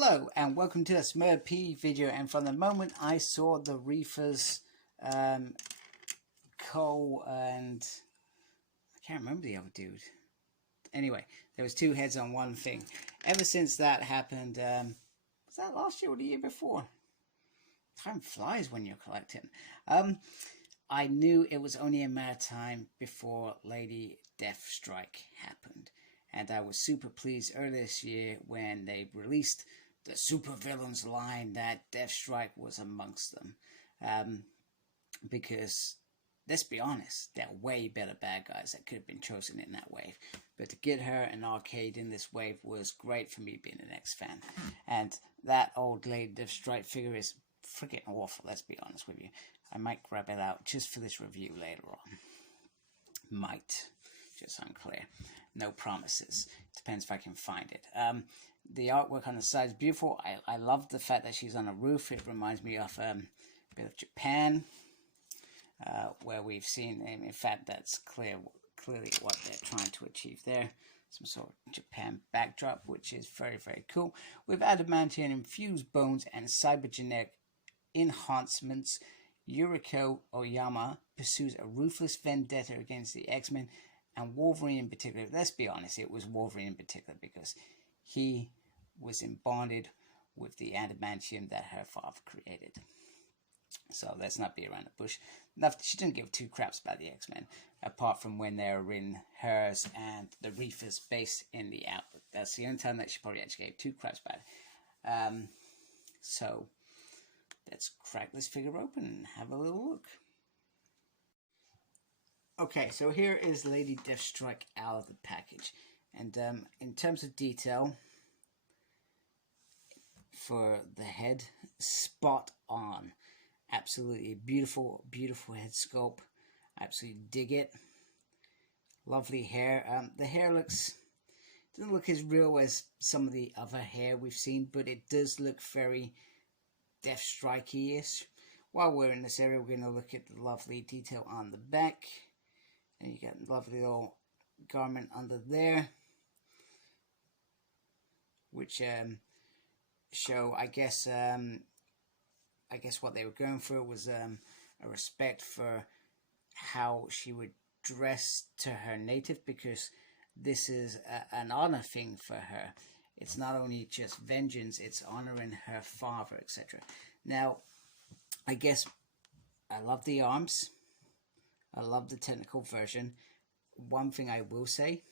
Hello and welcome to a Smurp video, and from the moment I saw the Reefers, Cole and I can't remember the other dude. Anyway, there was two heads on one thing. Ever since that happened, was that last year or the year before? Time flies when you're collecting. I knew it was only a matter of time before Lady Deathstrike happened. And I was super pleased earlier this year when they released the supervillains line that Deathstrike was amongst them. Because, let's be honest, they're way better bad guys that could have been chosen in that wave. But to get her an arcade in this wave was great for me being an X-fan. And that old Lady Deathstrike figure is freaking awful, let's be honest with you. I might grab it out just for this review later on. Might. Just unclear. No promises. Depends if I can find it. The artwork on the side is beautiful. I love the fact that she's on a roof. It reminds me of a bit of Japan, where we've seen, in fact, that's clearly what they're trying to achieve there. Some sort of Japan backdrop, which is very, very cool. With adamantium infused bones and cybergenetic enhancements, Yuriko Oyama pursues a ruthless vendetta against the X-Men and Wolverine in particular. Let's be honest, it was Wolverine in particular because he was bonded with the adamantium that her father created. So let's not be around the bush. She didn't give two craps about the X-Men, apart from when they were in hers and the Reefers base in the outlook. That's the only time that she probably actually gave two craps about it. So let's crack this figure open and have a little look. Okay, so here is Lady Deathstrike out of the package. And in terms of detail, for the head, spot on. Absolutely beautiful, beautiful head sculpt. I absolutely dig it. Lovely hair. The hair doesn't look as real as some of the other hair we've seen, but it does look very Deathstrike-ish. While we're in this area, we're going to look at the lovely detail on the back. And you got a lovely little garment under there, which show, I guess what they were going for was a respect for how she would dress to her native, because this is an honor thing for her. It's not only just vengeance, it's honoring her father, etc. Now, I guess I love the arms. I love the technical version. One thing I will say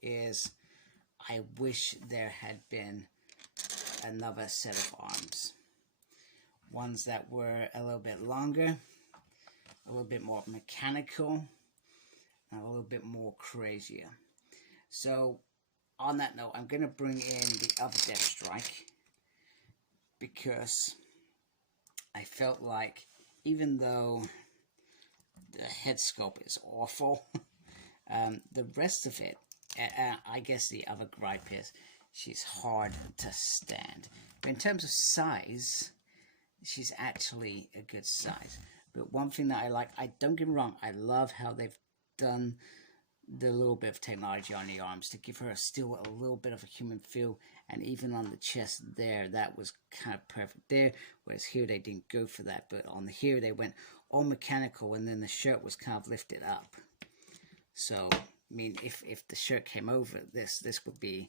is I wish there had been another set of arms. Ones that were a little bit longer, a little bit more mechanical, and a little bit more crazier. So, on that note, I'm going to bring in the other Deathstrike, because I felt like, even though the head sculpt is awful, the rest of it, I guess the other gripe is she's hard to stand. But in terms of size, she's actually a good size. But one thing that I like, don't get me wrong, I love how they've done the little bit of technology on the arms to give her still a little bit of a human feel, and even on the chest there, that was kind of perfect there, whereas here they didn't go for that, but on here they went all mechanical, and then the shirt was kind of lifted up. So, I mean, if the shirt came over this would be,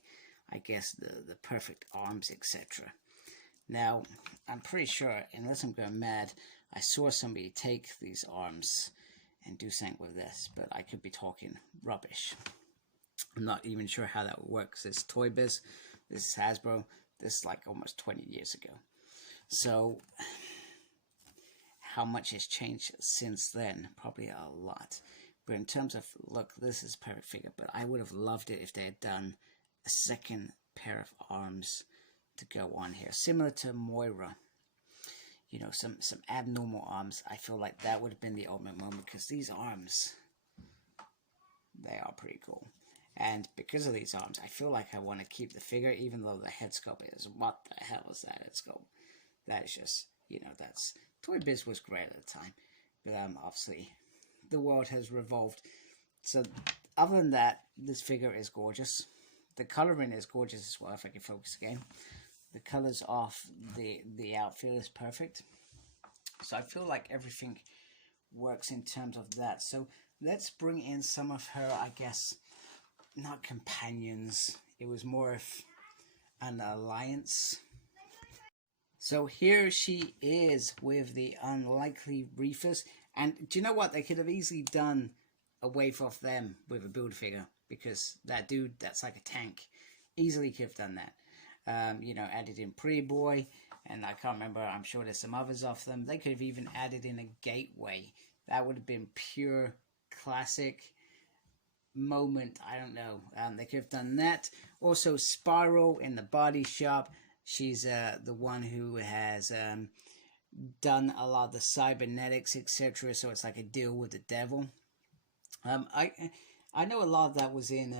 I guess, the perfect arms, etc. Now, I'm pretty sure, unless I'm going mad, I saw somebody take these arms and do something with this, but I could be talking rubbish. I'm not even sure how that works. This is Toy Biz, this is Hasbro, this is like almost 20 years ago. So, how much has changed since then? Probably a lot. But in terms of, look, this is a perfect figure, but I would have loved it if they had done a second pair of arms to go on here. Similar to Moira. You know, some abnormal arms. I feel like that would have been the ultimate moment, because these arms, they are pretty cool. And because of these arms, I feel like I want to keep the figure, even though the head sculpt is, what the hell is that head sculpt? That is just, you know, that's, Toy Biz was great at the time. But obviously, the world has revolved. So, other than that, this figure is gorgeous. The coloring is gorgeous as well, if I can focus again. the colors off the outfit is perfect. So I feel like everything works in terms of that. So let's bring in some of her, I guess, not companions. It was more of an alliance. So here she is with the unlikely reefers. And do you know what? They could have easily done a wave of them with a build figure, because that dude, that's like a tank. Easily could have done that. You know, added in Pre-Boy, and I can't remember, I'm sure there's some others of them. They could have even added in a Gateway. That would have been pure classic moment. I don't know. They could have done that. Also, Spiral in the body shop. She's the one who has done a lot of the cybernetics, etc. So it's like a deal with the devil. I know a lot of that was in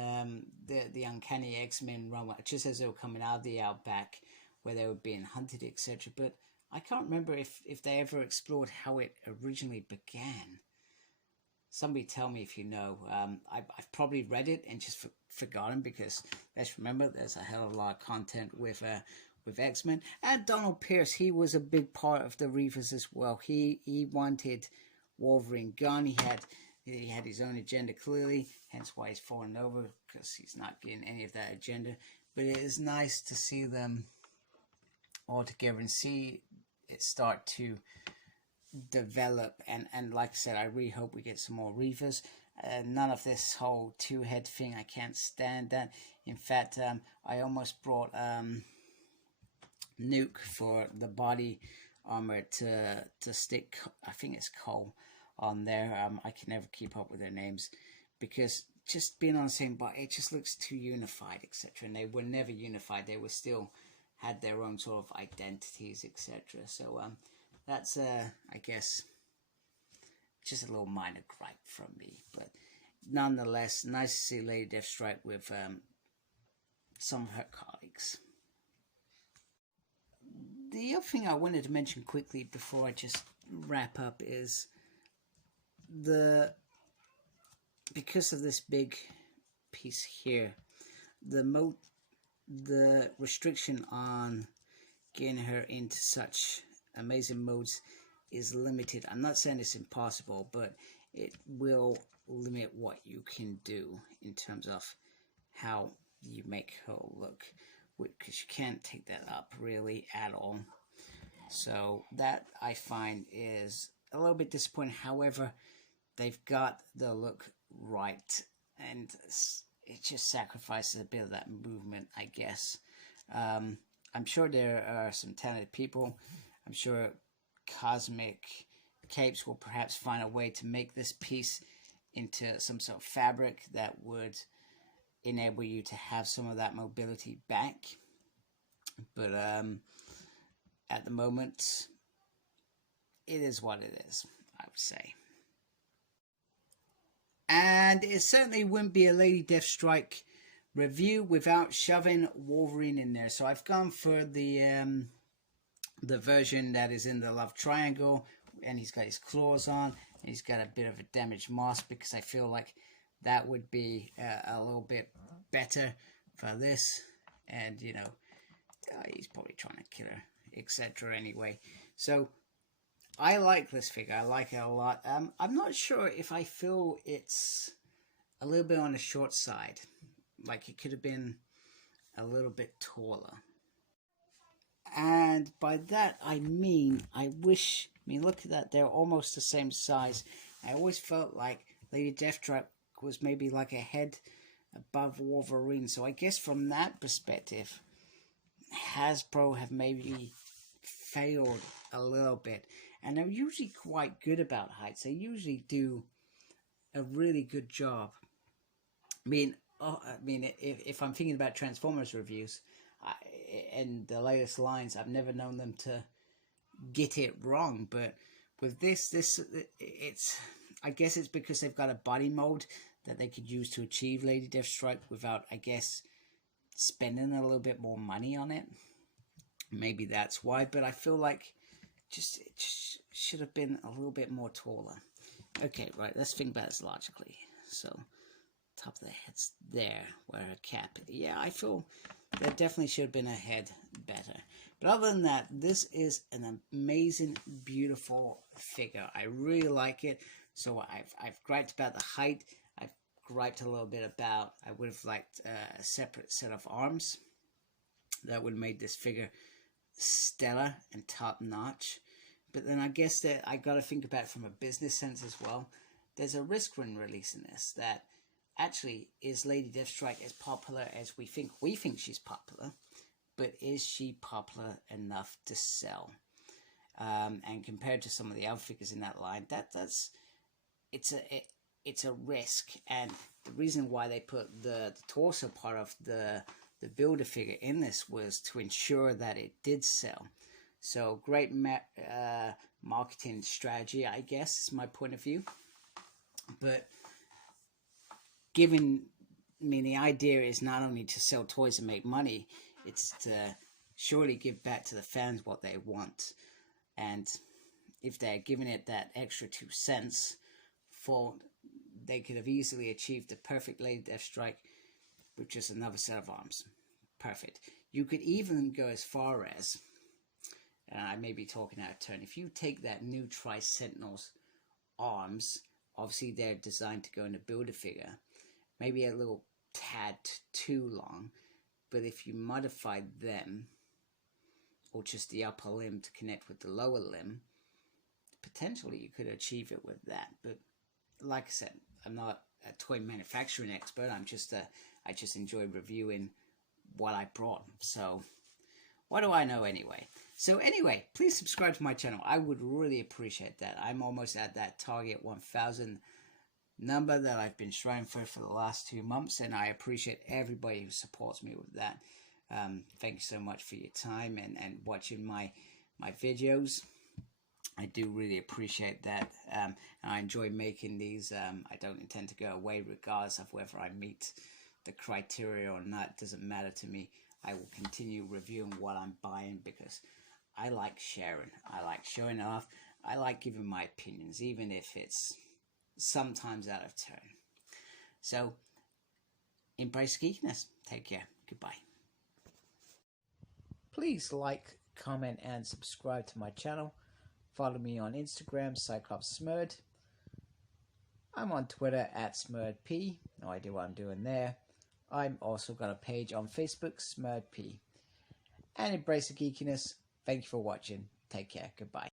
the Uncanny X-Men run, just as they were coming out of the Outback, where they were being hunted, etc. But I can't remember if they ever explored how it originally began. Somebody tell me if you know. I've probably read it and just forgotten, because let's remember, there's a hell of a lot of content with X-Men. And Donald Pierce, he was a big part of the Reavers as well. He wanted Wolverine gone. He had his own agenda, clearly, hence why he's fallen over, because he's not getting any of that agenda. But it is nice to see them all together and see it start to develop. And like I said, I really hope we get some more Reavers. None of this whole two-head thing, I can't stand that. In fact, I almost brought Nuke for the body armor to stick, I think it's Cole, on there. I can never keep up with their names, because just being on the same body, it just looks too unified, etc. And they were never unified. They were still had their own sort of identities, etc. So that's I guess just a little minor gripe from me, but nonetheless, nice to see Lady Deathstrike with some of her colleagues. The other thing I wanted to mention quickly before I just wrap up is because of this big piece here, the restriction on getting her into such amazing modes is limited. I'm not saying it's impossible, but it will limit what you can do in terms of how you make her look, because you can't take that up really at all. So that, I find, is a little bit disappointing. However, they've got the look right, and it just sacrifices a bit of that movement, I guess. I'm sure there are some talented people. I'm sure Cosmic Capes will perhaps find a way to make this piece into some sort of fabric that would enable you to have some of that mobility back. But at the moment, it is what it is, I would say. And it certainly wouldn't be a Lady Deathstrike review without shoving Wolverine in there. So I've gone for the version that is in the love triangle, and he's got his claws on, and he's got a bit of a damaged mask, because I feel like that would be a little bit better for this. And, you know, he's probably trying to kill her, etc. anyway. So I like this figure. I like it a lot. I'm not sure if I feel it's a little bit on the short side. Like, it could have been a little bit taller. And by that, I mean, look at that. They're almost the same size. I always felt like Lady Deathstrike was maybe like a head above Wolverine. So I guess from that perspective, Hasbro have maybe failed a little bit. And they're usually quite good about heights. They usually do a really good job. I mean, if I'm thinking about Transformers reviews, and the latest lines, I've never known them to get it wrong. But with this, it's, I guess it's because they've got a body mold that they could use to achieve Lady Deathstrike without, I guess, spending a little bit more money on it. Maybe that's why. But I feel like it just should have been a little bit more taller. Okay, right, let's think about this logically. So, top of the head's there, where her cap. Yeah, I feel that definitely should have been a head better. But other than that, this is an amazing, beautiful figure. I really like it. So I've griped about the height. I've griped a little bit about, I would have liked a separate set of arms. That would have made this figure stellar and top notch. But then I guess that I got to think about it from a business sense as well. There's a risk when releasing this, that actually, is Lady Deathstrike as popular as we think? We think she's popular, but is she popular enough to sell? And compared to some of the other figures in that line, it's a risk. And the reason why they put the torso part of the builder figure in this was to ensure that it did sell. So great marketing strategy, I guess, is my point of view. But the idea is not only to sell toys and make money, it's to surely give back to the fans what they want. And if they're giving it that extra 2 cents, they could have easily achieved the perfect Lady Deathstrike with just another set of arms. Perfect. You could even go as far as, and I may be talking out of turn, if you take that new Tri-Sentinel's arms, obviously they're designed to go in a builder figure, maybe a little tad too long, but if you modified them, or just the upper limb to connect with the lower limb, potentially you could achieve it with that. But like I said, I'm not a toy manufacturing expert. I just enjoy reviewing what I brought. So what do I know anyway? So anyway, please subscribe to my channel. I would really appreciate that. I'm almost at that target 1,000 number that I've been striving for the last 2 months, and I appreciate everybody who supports me with that. Thank you so much for your time and watching my videos. I do really appreciate that. And I enjoy making these. I don't intend to go away regardless of whether I meet the criteria or not. It doesn't matter to me. I will continue reviewing what I'm buying because I like sharing. I like showing off. I like giving my opinions, even if it's sometimes out of turn. So, embrace geekiness. Take care. Goodbye. Please like, comment, and subscribe to my channel. Follow me on Instagram, Cyclops Smurd. I'm on Twitter at SmurdP. No idea what I'm doing there. I'm also got a page on Facebook, SmurdP. And embrace the geekiness. Thank you for watching. Take care. Goodbye.